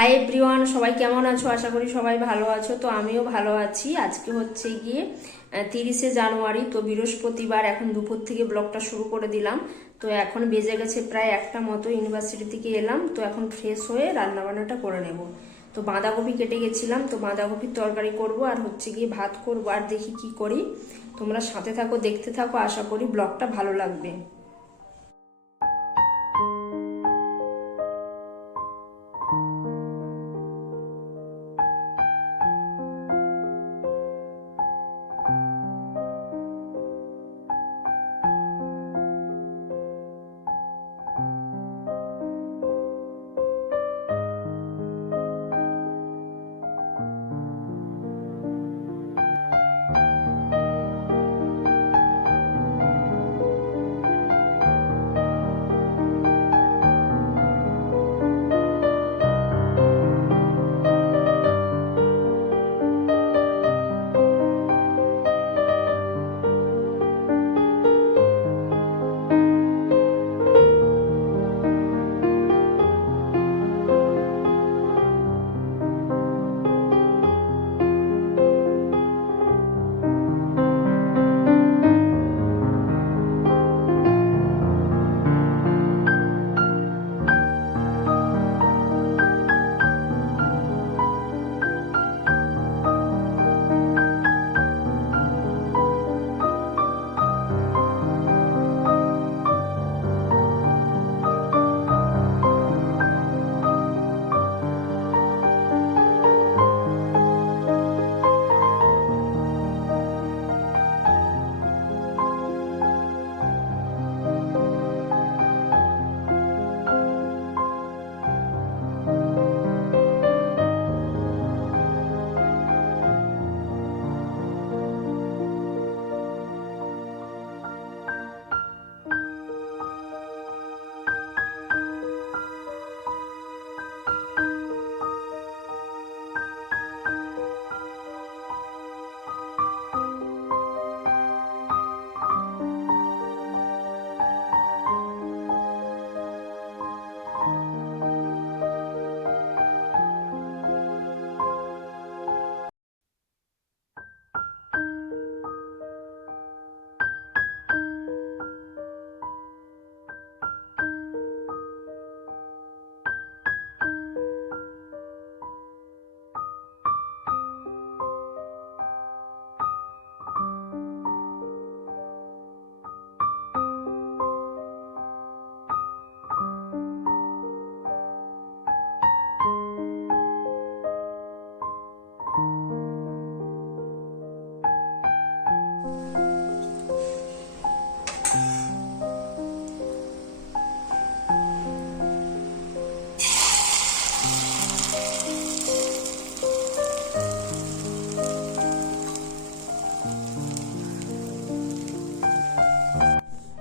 Hi everyone, সবাই কেমন আছো? আশা করি সবাই ভালো আছো। তো আমিও ভালো আছি। আজকে হচ্ছে গিয়ে 30শে জানুয়ারি, তো বৃহস্পতিবার। এখন দুপুর থেকে ব্লগটা শুরু করে দিলাম। তো এখন বেজে গেছে প্রায় 1টা মতো। ইউনিভার্সিটি থেকে এলাম, তো এখন ফ্রেশ হয়ে রান্না বান্নাটা করে নেব। তো বাঁধাকপি কেটে গেছিলাম, তো বাঁধাকপির তরকারি করব আর হচ্ছে গিয়ে ভাত করব। আর দেখি কি করি, তোমরা সাথে থাকো, দেখতে থাকো। আশা করি ব্লগটা ভালো লাগবে।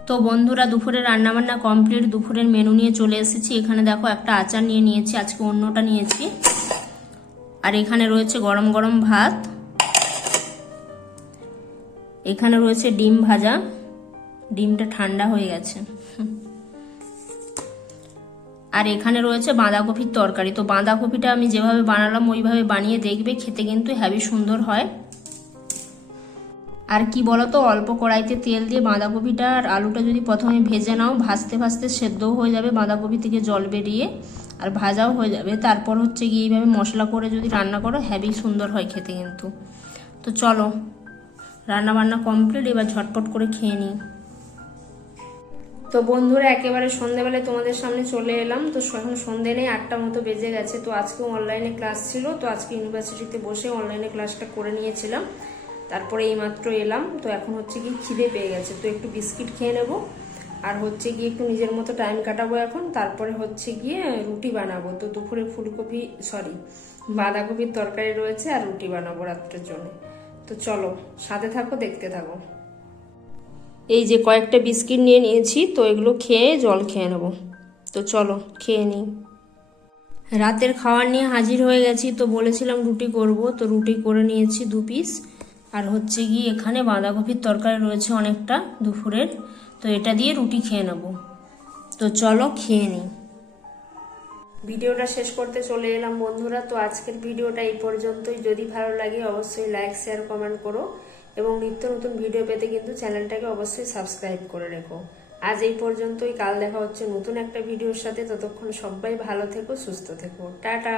তো বন্ধুরা, দুপুরে রান্নাবান্না কমপ্লিট। দুপুরের মেনু নিয়ে চলে এসেছি। এখানে দেখো, একটা আচার নিয়ে নিয়েছি, আজকে অন্যটা নিয়েছি। আর এখানে রয়েছে গরম গরম ভাত। এখানে রয়েছে ডিম ভাজা, ডিমটা ঠান্ডা হয়ে গেছে। আর এখানে রয়েছে বাঁধাকপির তরকারি। তো বাঁধাকপিটা আমি যেভাবে বানালাম ওইভাবে বানিয়ে দেখবে, খেতে কিন্তু হেবি সুন্দর হয়। আর কি বলতো, অল্প কড়াইতে তেল দিয়ে বাঁধাকপিটা আর আলুটা যদি প্রথমে ভেজে নাও, ভাজতে ভাজতে সেদ্ধও হয়ে যাবে, বাঁধাকপি থেকে জল বেরিয়ে আর ভাজাও হয়ে যাবে। তারপর হচ্ছে গিয়ে এইভাবে মশলা করে যদি রান্না করো, হেবি সুন্দর হয় খেতে কিন্তু। তো চলো, রান্না বান্না কমপ্লিট, এবার ঝটপট করে খেয়ে নিই। তো বন্ধুরা, একেবারে সন্ধ্যেবেলায় তোমাদের সামনে চলে এলাম। তো এখন সন্ধ্যে নেই, 8টা মতো বেজে গেছে। তো আজকে অনলাইনে ক্লাস ছিল, তো আজকে ইউনিভার্সিটিতে বসে অনলাইনে ক্লাসটা করে নিয়েছিলাম। তারপরে এইমাত্র এলাম। তো এখন হচ্ছে কি খিদে পেয়ে গেছে, তো একটু বিস্কিট খেয়ে নেব। আর হচ্ছে গিয়ে একটু নিজের মতো টাইম কাটাবো এখন। তারপরে হচ্ছে গিয়ে রুটি বানাবো। তো দুপুরে বাঁধাকপির তরকারি রয়েছে, আর রুটি বানাবো রাত্রের জন্য। তো চলো, সাথে থাকো, দেখতে থাকো। এই যে কয়েকটা বিস্কিট নিয়ে নিয়েছি, তো এগুলো খেয়ে জল খেয়ে নেবো। তো চলো খেয়ে নিই। রাতের খাবার নিয়ে হাজির হয়ে গেছি। তো বলেছিলাম রুটি করব, তো রুটি করে নিয়েছি 2 পিস। আর হচ্ছে গিয়ে এখানে বাঁধাকপির তরকারি রয়েছে অনেকটা দুপুরের, তো এটা দিয়ে রুটি খেয়ে নেব। তো চলো খেয়ে নিই। ভিডিওটা শেষ করতে চলে এলাম বন্ধুরা। তো আজকের ভিডিওটা এই পর্যন্তই। যদি ভালো লাগে অবশ্যই লাইক শেয়ার কমেন্ট করো এবং নিত্য নতুন ভিডিও পেতে কিন্তু চ্যানেলটাকে অবশ্যই সাবস্ক্রাইব করে রেখো। আজ এই পর্যন্তই, কাল দেখা হচ্ছে নতুন একটা ভিডিওর সাথে। ততক্ষণ সবাই ভালো থেকো, সুস্থ থেকো, টাটা।